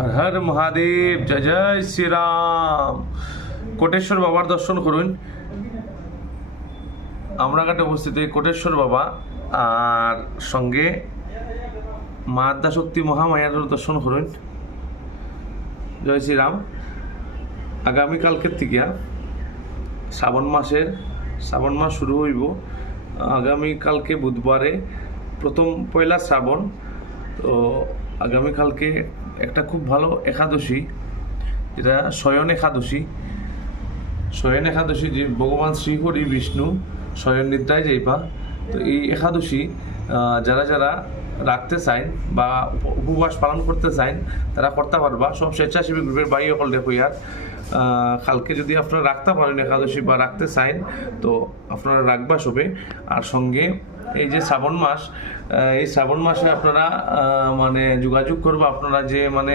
হর হর মহাদেব, জয় জয় শ্রীরাম। কোটেশ্বর বাবার দর্শন করুন। আমরাঘাটে অবস্থিত এই কোটেশ্বর বাবা আর সঙ্গে মা আদ্যাশক্তি মহামায়ার দর্শন করুন। জয় শ্রীরাম। আগামীকালকের থেকে শ্রাবণ মাস শুরু হইব। আগামীকালকে বুধবারে প্রথম পয়লা শ্রাবণ। তো আগামীকালকে একটা খুব ভালো একাদশী, যেটা শয়ন একাদশী, যে ভগবান শ্রীহরি বিষ্ণু শয়ন নিদ্রায় যাইবা। তো এই একাদশী যারা যারা রাখতে চান বা উপবাস পালন করতে চান তারা করতে পারবা। সব স্বেচ্ছাসেবী গ্রুপের বাড়ি অকল দেখো ইয়ার। কালকে যদি আপনারা রাখতে পারেন একাদশী বা রাখতে চান তো আপনারা রাখবা সবে। আর সঙ্গে এই যে শ্রাবণ মাস, এই শ্রাবণ মাসে আপনারা মানে যোগাযোগ করবো, আপনারা যে মানে